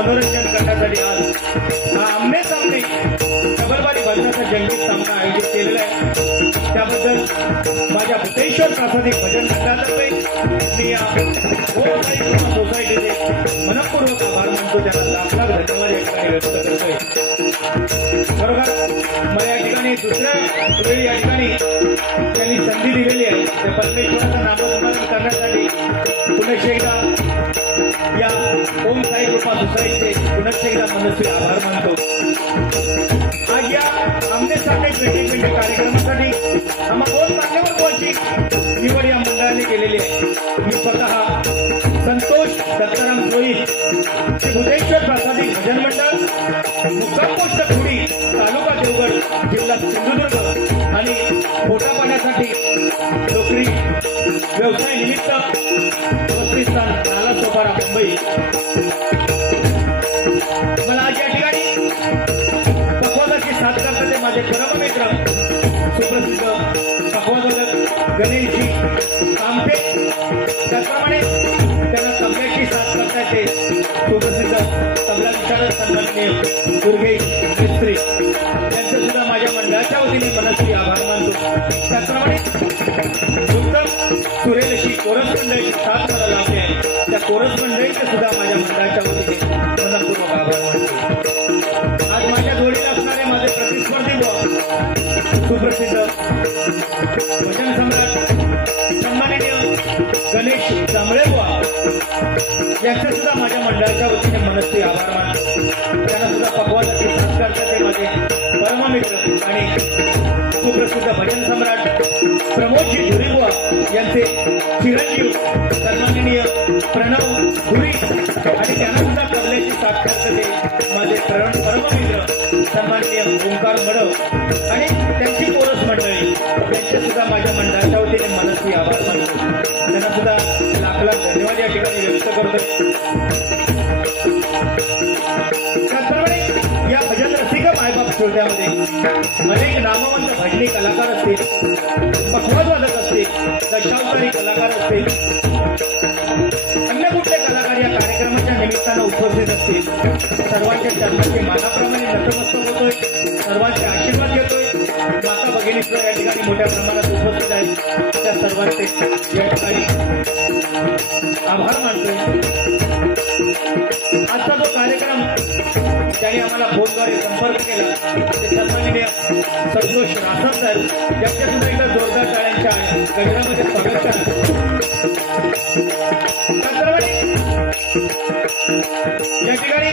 मनोरंजन करण्यासाठी आज आमने सामने कबलवाडी भजनाचा जंगी सामना आयोजित केलेला आहे। त्याबद्दल माझ्या भूतेश्वर प्रासादिक भजन मंडळातर्फे मी या सोसायटीचे मनपूर्वक आभार मानतो, त्यांना लाख लाख धन्यवाद या ठिकाणी व्यक्त करतोय। बरोबर, मला या ठिकाणी दुसऱ्या वेळी या ठिकाणी त्यांनी संधी दिलेली आहे, त्या परमेश्वराचं नामस्मरण करण्यासाठी पुनश्च एकदा या ओम साई कृपा सोसायटीचे पुनश्च एकदा मनस्वी आभार मानतो। आज या आमने सामने 2020 कार्यक्रमासाठी आम्हा दोन मान्यवर कोणची निवड या मंडळाने केलेली आहे। मी स्वतः संतोष दत्ताराम जोईर, भूतेश्वर प्रासादिक भजन मंडळ, मुक्काम पोस्ट खुडी, तालुका देवगड, जिल्हा सिंधुदुर्ग आणि पोटा पाण्यासाठी नोकरी व्यवसाय निमित्त 35 स्थान नाला सोपारा मुंबई मला आज या ठिकाणी पखवाजाची साथ करतात ते माझे परममित्र सुप्रसिद्ध पखवाजक गणेशजी आमटे, त्याचप्रमाणे त्यांना तबल्याची साथ करतात ते सुप्रसिद्ध तबला विशारद सन्माननीय दुर्गे मिस्त्री यांचे सुद्धा माझ्या मंडळाच्या वतीने मनस्वी आभार मानतो. त्याचप्रमाणे उत्तम सुरेल अशी कोरस मंडळाची साथ मला लाभली आहे, त्या कोरस मंडळीचे सुद्धा माझ्या मंडळाच्या वतीने मनपूर्वक आभार मानतो. आज माझ्या जोडीला असणारे माझे प्रतिस्पर्धी व सुप्रसिद्ध भजन सम्राट सन्माननीय गणेश जांभळे बुवा यांचे सुद्धा माझ्या मंडळाच्या वतीने मनस्वी आभार मानतो. त्यांना सुद्धा पखवाजाची साथ करतात ते माझे परममित्र आणि सुप्रसिद्ध भजन सम्राट प्रमोदजी धुरीबुवा यांचे चिरंजीव सन्माननीय प्रणव धुरी आणि त्यांना सुद्धा तबल्याची साथ करतात माझे परममित्र सन्माननीय ओंकार मडव आणि त्यांची कोरस मंडळी त्यांचे सुद्धा माझ्या मंडळाच्या वतीने मनस्वी आभार मानतो. त्यांना सुद्धा लाख लाख धन्यवाद या ठिकाणी व्यक्त करतो. त्याचप्रमाणे या भजन रसिक मायबाप श्रोत्यामध्ये अनेक नामवंत भजनी कलाकार असतील, पखवाजवादक असतील, दशावतारी कलाकार असतील, अन्य कुठले कलाकार या कार्यक्रमाच्या निमित्तानं उपस्थित असतील. सर्वांच्या चरणाचे मानाप्रमाणे नतमस्तक होतोय, सर्वांचे आशीर्वाद घेतोय. माता भगिनी सुद्धा या ठिकाणी मोठ्या प्रमाणात उपस्थित आहेत, त्या सर्वांचे या ठिकाणी आभार मानतोय. आजचा जो कार्यक्रम त्यांनी आम्हाला फोनद्वारे संपर्क केला ते सन्माननीय संतोष रासप साहेब यांच्या सुद्धा एकदा जोरदार टाळ्यांच्या गजरामध्ये स्वागत करतो. त्याचप्रमाणे या ठिकाणी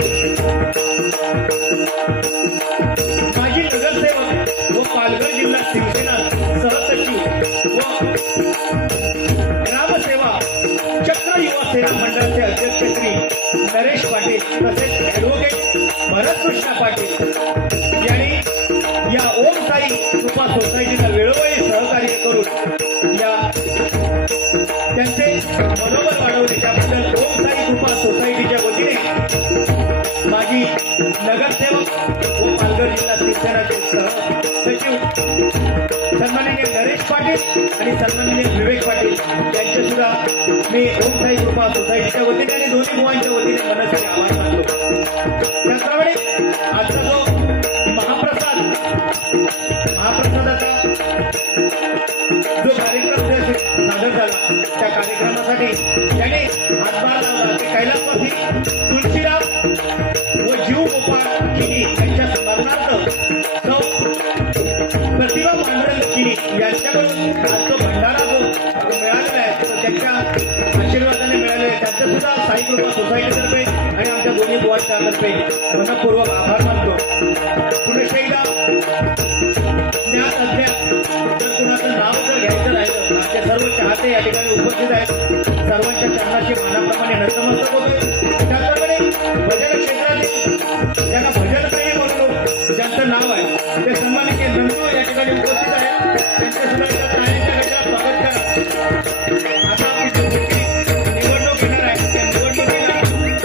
माजी नगरसेवक व पालघर जिल्हा शिवसेना सहसचिव व ग्रामसेवा चक्र युवा सेवा मंडळाचे अध्यक्ष श्री नरेश पाटील तसेच ॲडव्होकेट भरतकृष्ण पाटील यांनी या ओम साई कृपा सोसायटीला वेळोवेळी सहकार्य करून या त्यांचे मनोबल वाढवले. त्याबद्दल ओम साई कृपा सोसायटीच्या वतीने माजी नगरसेवक व पालघर जिल्हा शिवसेनाचे सहसचिव सन्माननीय नरेश पाटील आणि सन्माननीय विवेक पाटील यांचे सुद्धा मी ओम साई कृपा सोसायटीच्या वतीने आणि दोन्ही बुवांच्या वतीने मनस्वी आभार मानतो. त्याचप्रमाणे आजचा जो महाप्रसादाचा जो कार्यक्रम सादर झाला त्या कार्यक्रमासाठी ज्याने हातभार लावला ते कैलासवासी तुळशीराम व जीव गोपाळ किनी यांच्या स्मरणार्थ सौ प्रतिभा पांढरल किनी यांच्याकडून आज तो भंडारा जो मिळालेला आहे तो त्यांच्या आशीर्वादाने मिळालेला आहे. त्यांचा सुद्धा साई कृपा सोसायटीतर्फे आणि आमच्या दोन्ही बुवांच्या तर्फे मनपूर्वक आभार मानतो. पुन्हा एकदा ज्ञात अज्ञात जर कुणाचं नाव जर घ्यायचं राहिलं आमचे सर्व चाहते या ठिकाणी उपस्थित आहेत. सर्वांच्या चरणाशी मानाप्रमाणे नतमस्तक होतोय. त्याचप्रमाणे भजन क्षेत्रातील ज्यांना भजनप्रेमी म्हणतो ज्यांचं नाव आहे ते सन्मानित नंदू या ठिकाणी उपस्थित आहेत. त्यांच्या सुद्धा एका टाळ्यांच्या गजरात स्वागत करा. आता आपली निवडणूक येणार आहे त्या निवडणुकीला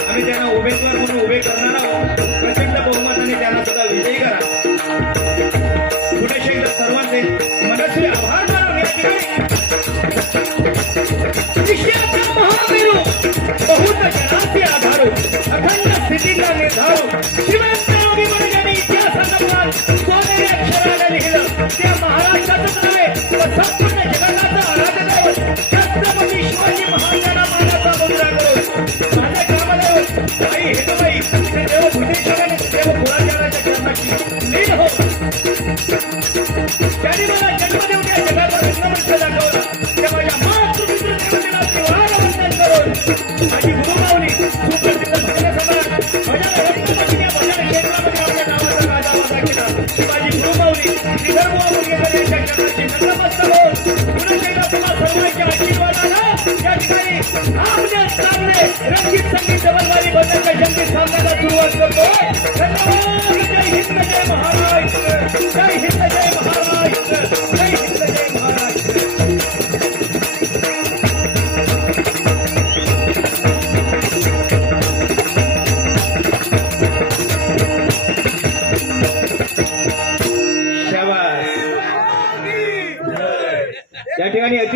आम्ही त्यांना उमेदवार म्हणून उभे करणार आहोत. प्रचंड बहुमताने त्यांना सुद्धा विजयी करा. पुढे एकदा सर्वांचे मनस्वी आभार मानून या ठिकाणी विषयाचा महामेरू बहुत जनाचे आधारू अखंड स्थितीला निर्धारू श्रीमंत योगी वर्गाने इतिहासात सोनेरी अक्षराने लिहिलं त्या महाराष्ट्राचंच नव्हे तर संपूर्ण जगाचं आराध्य दैवत छत्रपती शिवाजी महाराजांना मानाचा मुद्रा करून माझे कामदेव आई हेतुबाई ते देव भूतेश्वराने देव पुराचाराच्या चरणाची लीन हो. त्यांनी मला जन्म देऊन या जगाचा रंगमंच दाखवला त्या माझ्या मातृपितृ देवतेला त्रिवार वंदन करून माझी गुरुमाऊली सुप्रसिद्ध भजन सम्राट भजन क्षेत्रामध्ये आपल्या नावाचा राजा वाजा केला ती माझी गुरुमाऊली श्रीधरबुवा मुरगेकर यांच्या चरणाची नतमस्तक होऊन पुन्हा एकदा तुम्हा सर्वांच्या आशीर्वादानं या ठिकाणी आपल्या चांगले रंगीत संगीत डबलवारी भजनच्या जंगी सामन्याला सुरुवात करतो. धन्यवाद. जय हिंद जय महाराष्ट्र. जय हिंद जय महाराष्ट्र. जय हिंद जय महाराष्ट्र.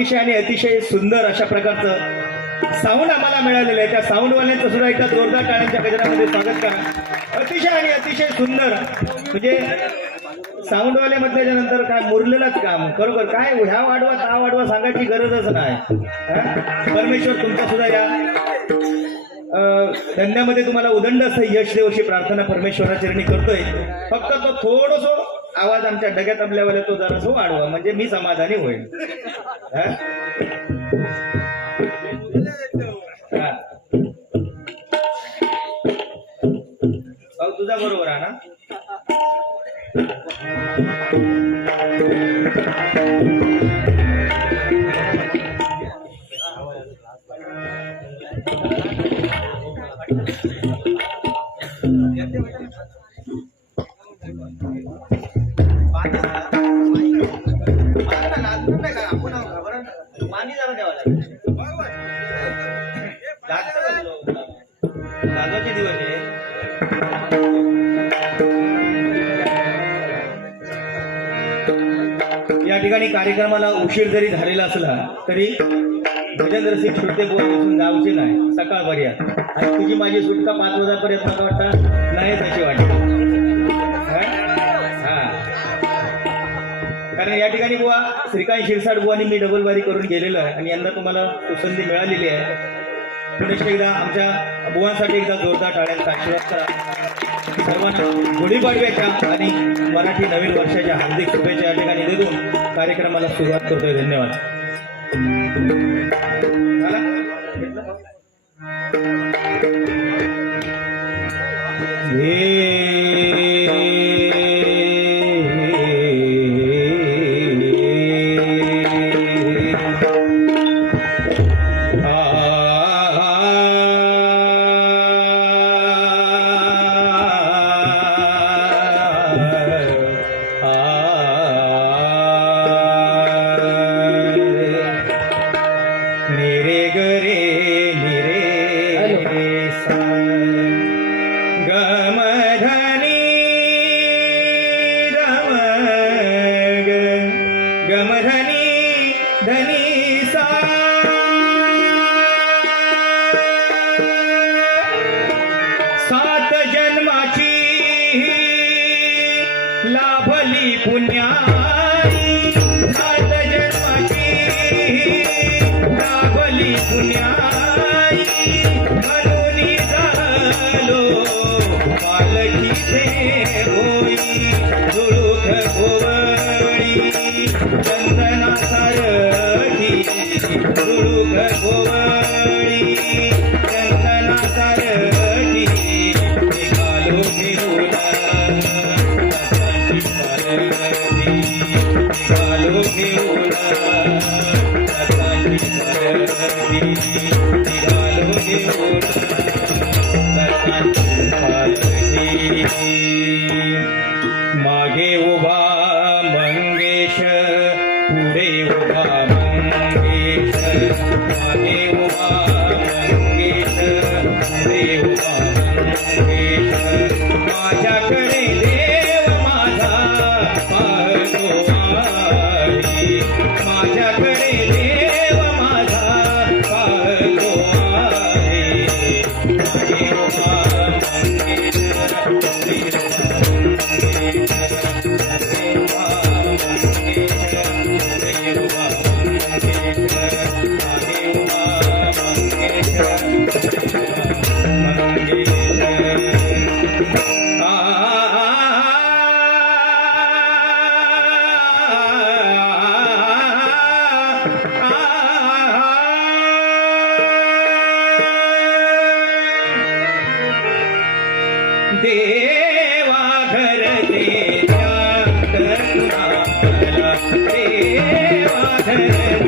अतिशय आणि अतिशय सुंदर अशा प्रकारचं साऊंड आम्हाला मिळालेलं आहे. त्या साऊंडवाल्यांचं सुद्धा एकदा जोरदार टाळ्यांच्या गजरामध्ये स्वागत करा. अतिशय आणि अतिशय सुंदर म्हणजे साऊंडवाले म्हटल्याच्या नंतर काय मुरलेलंच काम. बरोबर काय ह्या वाढवा त्या वाढवा सांगायची गरजच नाही. परमेश्वर तुमचा सुद्धा या धंद्यामध्ये तुम्हाला उदंड असं यश देव अशी प्रार्थना परमेश्वराचरणी करतोय. फक्त तो थोडस आवाज आमच्या डग्यात आपल्यावाला तो जरा वाढवा म्हणजे मी समाधानी होईल. तुझा बरोबर आहे ना. पाणी जरा द्यावं लागेल. लागाचे दिवस आहे. या ठिकाणी कार्यक्रमाला उशीर जरी झालेला असला तरी भजन रसिक श्रोते बोलून जाऊचे नाही सकाळपर्यंत. आणि तुझी माझी सुटका 5 वाजेपर्यंत मला वाटतं नाही तशी वाटते. कारण या ठिकाणी बुवा श्रीकांत शिरसाट बुवानी मी डबल बारी करून गेलेलो आहे आणि यंदा तुम्हाला तो संधी मिळालेली आहे. पुनश्च एकदा आमच्या बुवांसाठी एकदा जोरदार टाळ्यांचा आशीर्वाद करा. सर्वांना गुढीपाडव्याच्या आणि मराठी नवीन वर्षाच्या हार्दिक शुभेच्छा या ठिकाणी देऊन कार्यक्रमाला सुरुवात करतोय. धन्यवाद. सात जन्माची लाभली पुण्याई. सात जन्माची लाभली पुण्याई. म्हणून झालो पालखीचे होई. झुळूक गोवळी चंदना सारखी. झुळूक गोवळी चंदना सारखी. निघालो मिळून निघालो मिळून निघालो मिळून मागे उभा मंगेश पुढे उभा मंगेश. मागे उभा मंगेश पुढे उभा मंगेश. माझ्याकडे देव माझा पाहतो आहे. माझ्याकडे देव माझा पाहतो आहे. मागे उभा मंगेश पुढे देवा घर देवा कुणाला. देवा घर देवा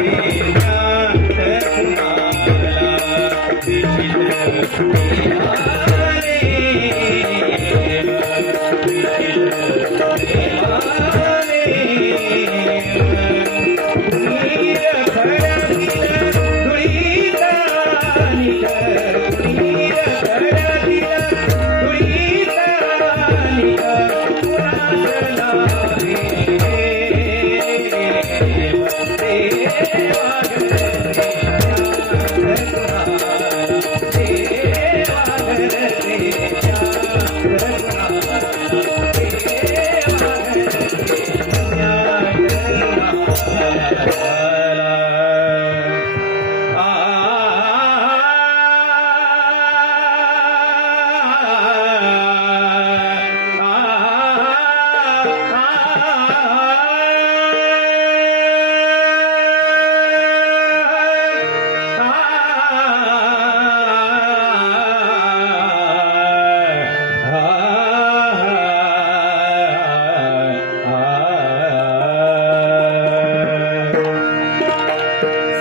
कुणाला.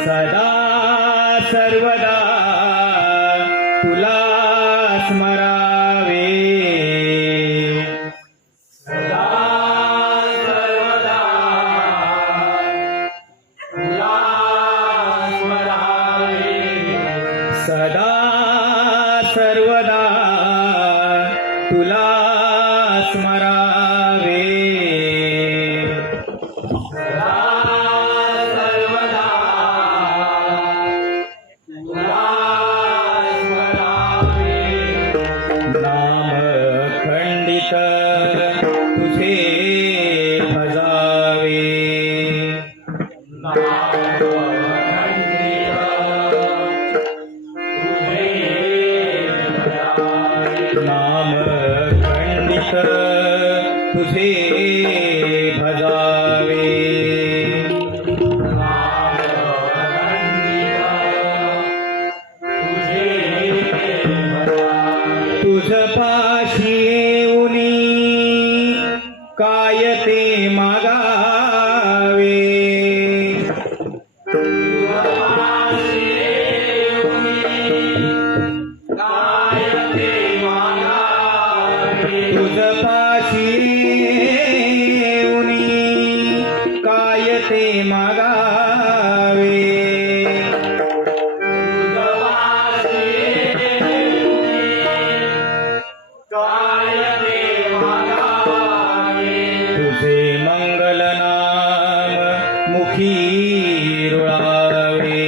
सदा सर्वदा तुला स्मरावे, सदा सर्वदा तुला स्मरावे, सदा सर्वदा तुला स्मरावे, तुझे भजावे, नाम खंडित तुझे भजावे, तुझ पाशी येऊनी काय ते मागावे, तुझ पाशी येऊनी काय ते मागावे, तुझे मंगल नाम मुखी रुळावे,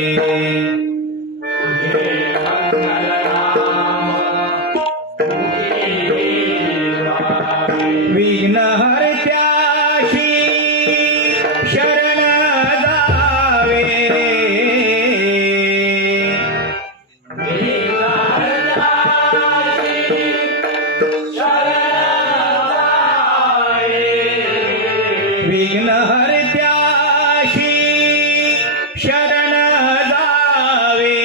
विघ्न हरत्याशी शरण जावे, विघ्न हरत्याशी शरण जावे,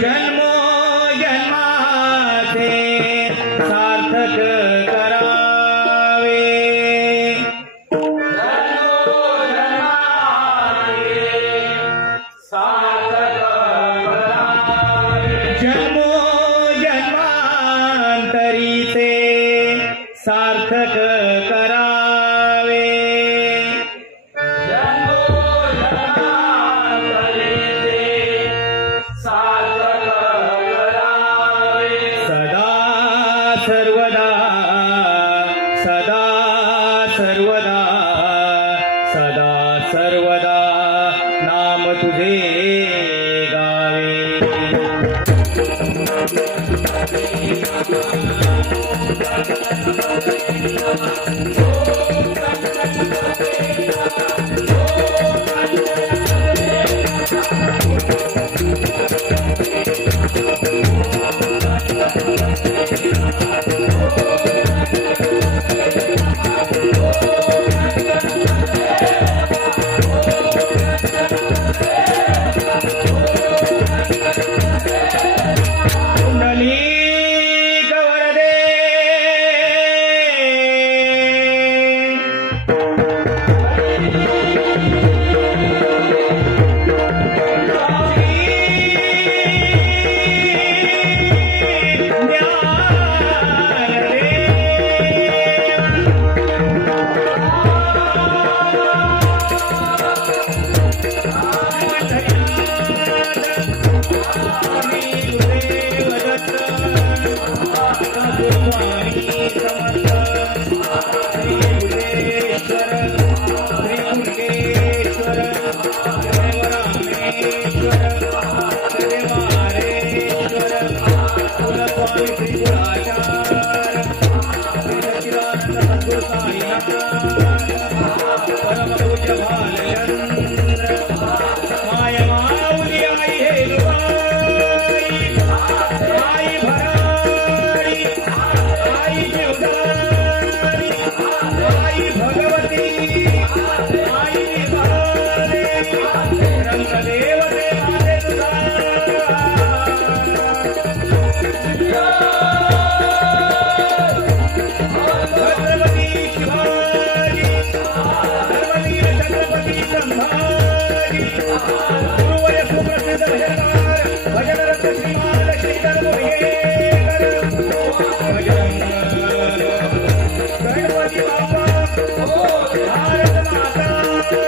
जन्मो जन्माचे सार्थक करावे, जन्मो जन्मांतरीचे सार्थक करावे, सदा सर्वदा सदा सर्वदा सदा सर्वदा नाम तुझे गावे, पुंडलीक वरदे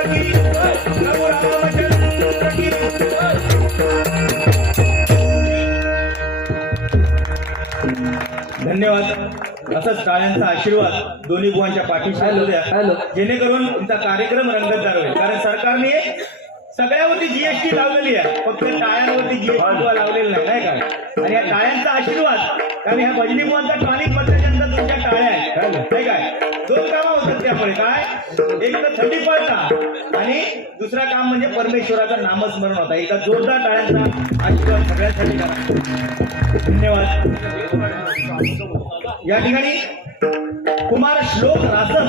की प्रभू रामचंद्र की धन्यवाद. असंच टाळ्यांचा आशीर्वाद दोन्ही बुवांच्या पाठीशी असू द्या जेणेकरून तुमचा कार्यक्रम रंगतदार होईल. कारण सरकारने सगळ्यावरती जीएसटी लावलेली आहे, फक्त टाळ्यांवरती जीएसटी लावलेलं नाही, नाही काय. आणि या टाळ्यांचा आशीर्वाद, कारण ह्या भजनी बुवांचा टॉनिक म्हटल्यानंतर तुमच्या टाळ्या आहेत, नाही काय. दोन कामं होतात त्यामुळे, काय एक तर थंडी पडता आणि दुसरा काम म्हणजे परमेश्वराचं नामस्मरण होता. एकदा जोरदार टाळ्यांचा आशीर्वाद सगळ्यांसाठी करा. धन्यवाद. या ठिकाणी कुमार श्लोक रासम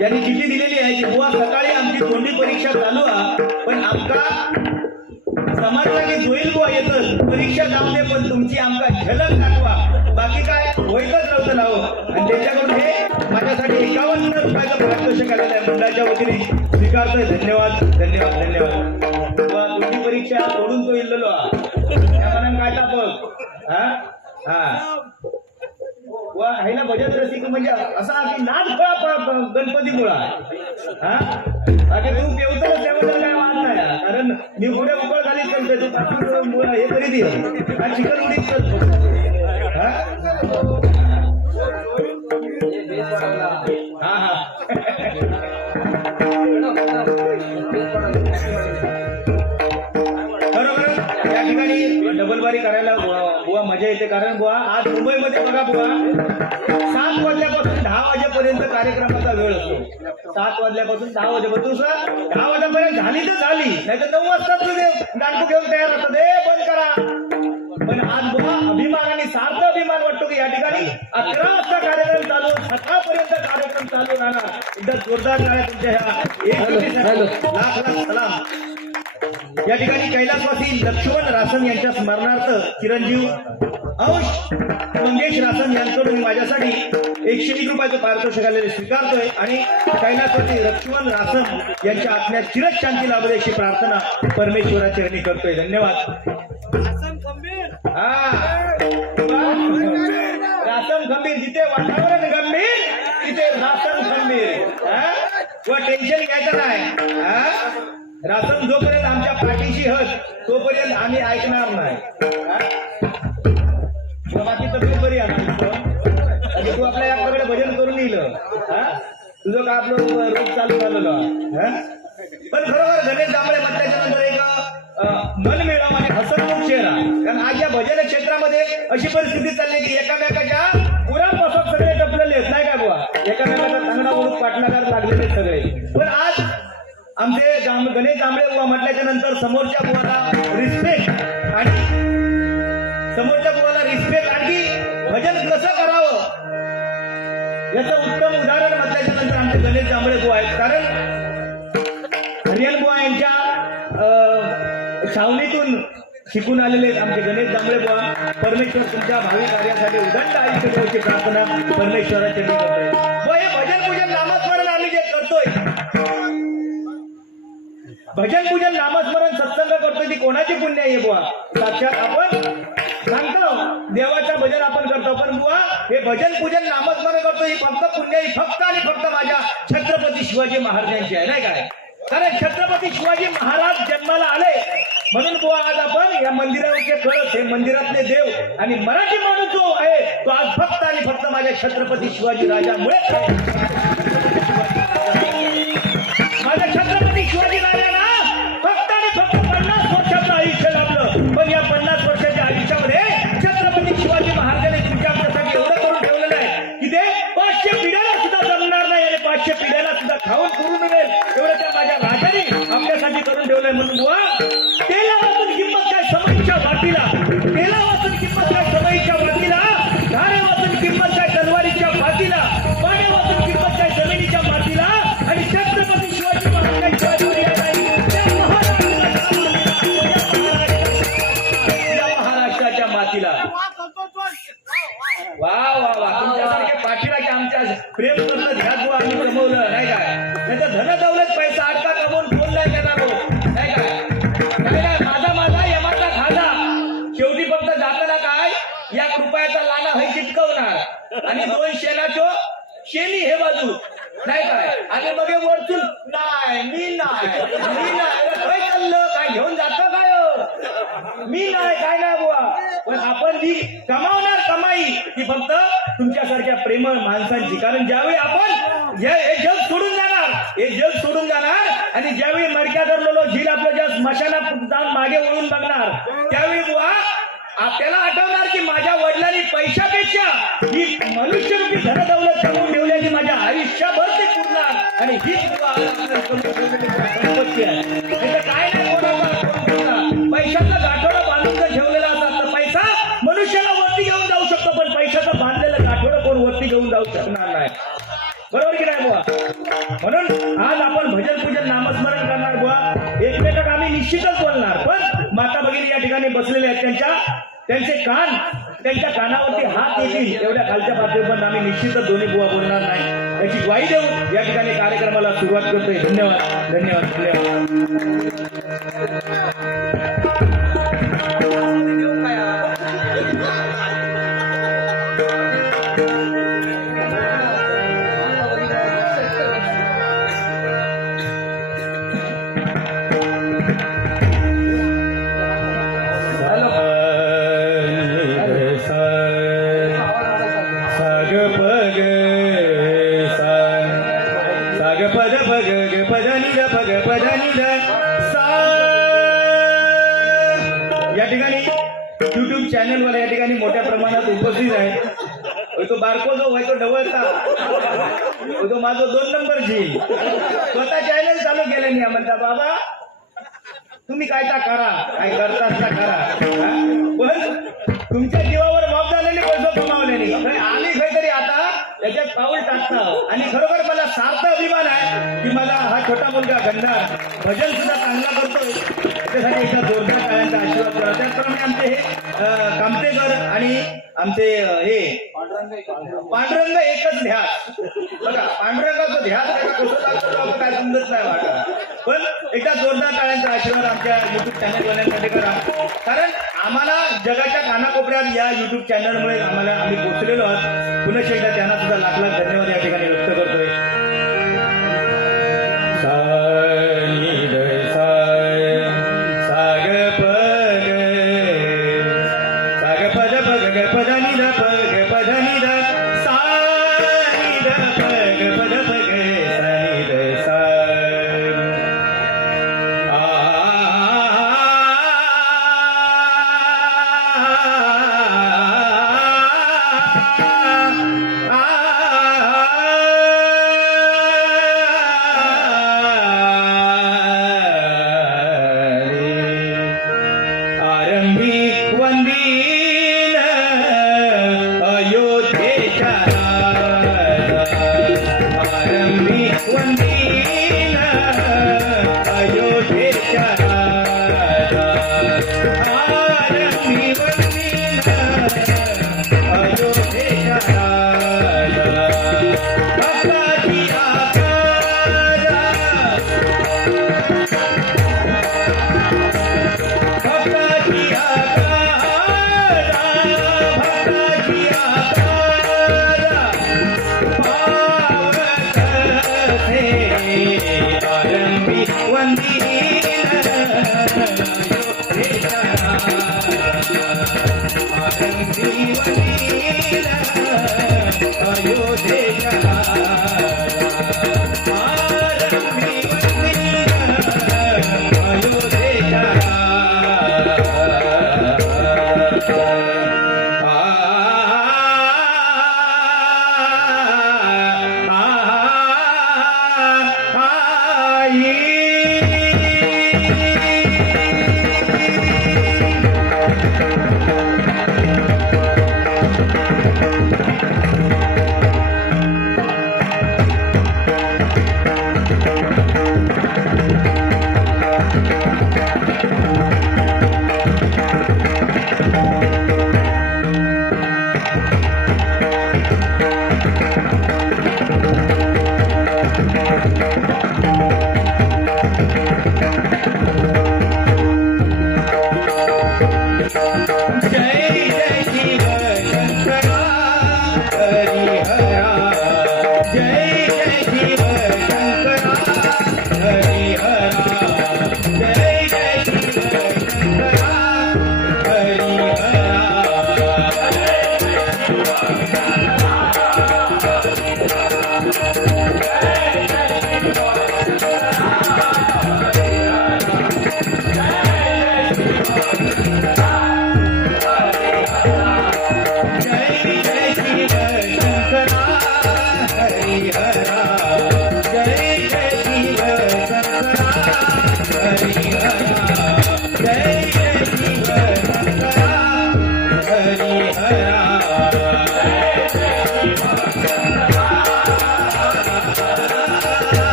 यांनी चिठ्ठी दिलेली आहे की बुवा सकाळी आमची तोंडी परीक्षा चालू आहे, पण आमका समजला की जोईल बुवा येतं परीक्षा जाऊ दे, पण तुमची आमका झलक दाखवा, बाकी काय होईतच नव्हतं नाव. आणि त्याच्याकडून हे माझ्यासाठी 51 रुपयाचं पारितोषिक केलेलं आहे, मंडळाच्या वतीने स्वीकारतोय. धन्यवाद धन्यवाद धन्यवाद. बुवा तोंडी परीक्षा सोडून तो इल्लेलो त्या मनात काय तापक हा हा वा आहे ना. भजन रसिक म्हणजे असा की नाद गणपती मुळा हा बाकी तू पेवतो त्याबद्दल काय वाद नाही, कारण मी पुढे उकळ झाली चालतोय तू हे तरी दे आणि चिकन उडीत चालतो हा हा बरोबर. या ठिकाणी डबलबारी करायला बुवा मजा येते, कारण बुवा आज मुंबईमध्ये बघा बुवा 7 वाजल्यापासून 10 वाजेपर्यंत कार्यक्रमाचा वेळ असतो. 7 वाजल्यापासून 10 वाजेपर्यंत 10 वाजेपर्यंत झाली तर झाली, नाही तर 9 वाजता तुझे गाणं घेऊन तयार होतात, बंद करा. पण आज बुवा अभिमानाने सार्थ अभिमान वाटतो की या ठिकाणी 11 वाजता कार्यक्रम चालू, सकाळपर्यंत कार्यक्रम चालू राहणार. एकदा जोरदार टाळ्या तुमच्या ह्या लाख लाख सलाम. या ठिकाणी कैलासवासी लक्ष्मण रासम यांच्या स्मरणार्थ चिरंजीव अंश मंगेश रासम यांच्याकडून माझ्यासाठी 101 रुपयाचं पारितोषिक आलेले स्वीकारतोय आणि कैलासवासी लक्ष्मण रासम यांच्या आत्म्यात चिरच शांती लाभली अशी प्रार्थना परमेश्वराच्या चरणी करतोय. धन्यवाद. हा रासम गंभीर, जिथे वातावरण गंभीर तिथे रासम गंभीर. व टेन्शन घ्यायचं नाही. रासम जोपर्यंत आमच्या पाठीशी हस तोपर्यंत आम्ही ऐकणार नाही. बाकी तब्येत बरी आमची, तू आपल्या याकडे भजन करून येईल तुझं का आपलं रोग चालू झालेलं. पण खरोखर गणेश जांभळे म्हटल्याच्या नंतर एक मन मिळावा आणि हसतमुख चेहरा. कारण आज या भजन क्षेत्रामध्ये अशी परिस्थिती चालली की एकामेकाच्या पुरापासून सगळे टपलेले नाही का बुवा, एकामेकाचा चांगला म्हणून पाठलागार लागलेले सगळे. पण आज आमचे गणेश जांभळे बुवा म्हटल्याच्या नंतर समोरच्या बुवाला रिस्पेक्ट आणि समोरच्या बुवाला रिस्पेक्ट आणि भजन कसं करावं याचं उत्तम उदाहरण म्हटल्याच्या नंतर आमचे गणेश जांभळे बुवा आहेत. कारण हरियाण बुवा यांच्या सावलीतून शिकून आलेले आमचे गणेश जांभळे बुवा. परमेश्वर तुमच्या भावी कार्यासाठी उदंड आयुष्य देवाची प्रार्थना परमेश्वराच्या करतोय. व हे भजन पूजन नामस्मरण आम्ही जे करतोय, भजन पूजन नामस्मरण सत्संग करतोय, ती कोणाची पुण्य आहे बुवा? साक्षात आपण सांगतो देवाचं भजन आपण करतो, पण बुवा हे भजन पूजन नामस्मरण करतो ही फक्त पुण्य ही फक्त आणि फक्त माझ्या छत्रपती शिवाजी महाराजांची आहे, नाही काय. कारण छत्रपती शिवाजी महाराज जन्माला आले म्हणून बुवा आज आपण या मंदिरावरचे कळस, हे मंदिरातले देव आणि मराठी माणूस जो आहे तो आज फक्त आणि फक्त माझ्या छत्रपती शिवाजी राजामुळे. माझ्या छत्रपती शिवाजी राजांना फक्त आणि फक्त 50 वर्षाचं आयुष्य लाभलं, पण या 50 वर्षाच्या आयुष्यामध्ये छत्रपती शिवाजी महाराजांनी तुमच्या आपल्यासाठी एवढं करून ठेवलेलं आहे की ते 500 पिढ्याला सुद्धा जमणार नाही आणि 500 पिढ्याला सुद्धा खाऊन पुरून मिळेल एवढं त्या माझ्या राजाने आपल्यासाठी करून ठेवलंय. म्हणून बुवा तेला वाचून किंमत काय समईच्या वाटीला, तेला वाचून किंमत काय समईच्या वाटीला, धारे वाचून किंमत काय तलवारीच्या फातीला, पाण्या वाचून किंमत काय जमिनीच्या मातीला आणि छत्रपती शिवाजी महाराजांच्या महाराष्ट्राच्या मातीला. वा वा वा, तुमच्यासारखे पाठीला की आमच्या प्रेम करणं ध्यान आम्ही कमवलं नाही काय. नाही तर धन दौलत पैसा अडका कमवून फोन नाही देणार नाही काय. काय माझा माझा यमाचा खाजा, शेवटी फक्त जाताना काय 1 रुपयाचा लाना हे चिटकवणार आणि 2 शेणाचो शेणी हे बाजू नाही काय. आणि मग वर नाही मी काय चाललं काय घेऊन जातो काय हो? मी नाही काय नाही बुवा पण आपण जी कमावणार कमाई ती फक्त तुमच्यासारख्या प्रेमळ माणसांची कारण ज्यावेळी आपण हे जग सोडून जाणार आणि ज्यावेळी मरक्या धरलेलो झील आपलं ज्या स्मशानात जाऊन मागे वळून बघणार त्यावेळी बुवा आपल्याला आठवणार की माझ्या वडिलांनी पैशापेक्षा ही मनुष्यरूपी धनदौलत कमवून ठेवल्याची माझ्या आयुष्यभर ते पुरणार आणि ही संपत्ती आहे काय नाही पैशाचा गाठोडा बांधून जर ठेवलेला असतात तर पैसा मनुष्याला वरती घेऊन जाऊ शकतो पण पैशाचं बांधलेलं गाठोडं कोण वरती घेऊन जाऊ शकणार नाही बरोबर की नाही बुवा म्हणून आज आपण भजन पूजन नामस्मरण करणार बुवा एकमेकात आम्ही निश्चितच बोलणार पण माता भगिनी या ठिकाणी बसलेले आहेत त्यांचे कान त्यांच्या कानावरती हात येतील एवढ्या खालच्या पातळीवर आम्ही निश्चितच दोन्ही बुवा बोलणार नाही याची ग्वाही देऊन या ठिकाणी कार्यक्रमाला सुरुवात करतोय धन्यवाद धन्यवाद धन्यवाद या ठिकाणी युट्यूब चॅनल वर या ठिकाणी मोठ्या प्रमाणात उपस्थित आहे तो बारको जो आहे तो ढवळता तो माझा 2 नंबर झील स्वतः चॅनल चालू केलं नाही म्हणता बाबा तुम्ही काय करा काय करता करा पण तुमच्या जीवावर माफ झालेले पैसे कमावले नाही आम्ही काहीतरी आता त्याच्यात पाऊल टाकतो आणि खरोखर मला सार्थ अभिमान आहे की मला हा छोटा मुलगा गंधार भजन सुद्धा चांगला करतोय त्यासाठी एका जोरदार टाळ्यांचा आशीर्वाद करा त्याचप्रमाणे आमचे हे कामतेकर आणि आमचे हे पांडुरंग एकच ध्यास बघा पांडुरंगाचं ध्यास त्याला कसं लागतं काय समजत नाही वाटत पण एकदा जोरदार टाळ्यांचा आशीर्वाद आमच्या युट्यूब चॅनल बनवण्यासाठी करा कारण आम्हाला जगाच्या कानाकोपऱ्यात या युट्यूब चॅनलमुळे आम्ही पोहोचलेलो आहोत पुन्हा एकदा त्यांना सुद्धा लाख लाख धन्यवाद या ठिकाणी व्यक्त करतोय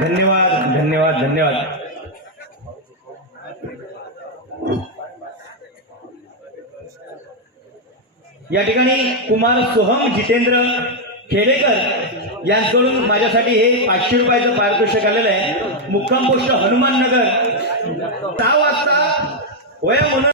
धन्यवाद धन्यवाद धन्यवाद. या ठिकाणी कुमार सोहम जितेंद्र खेडेकर यांच्याकडून माझ्यासाठी हे 500 रुपयाचं पारितोषिक आलेलं आहे. मुक्काम पोस्ट हनुमान नगर 6 वाजता वया म्हणून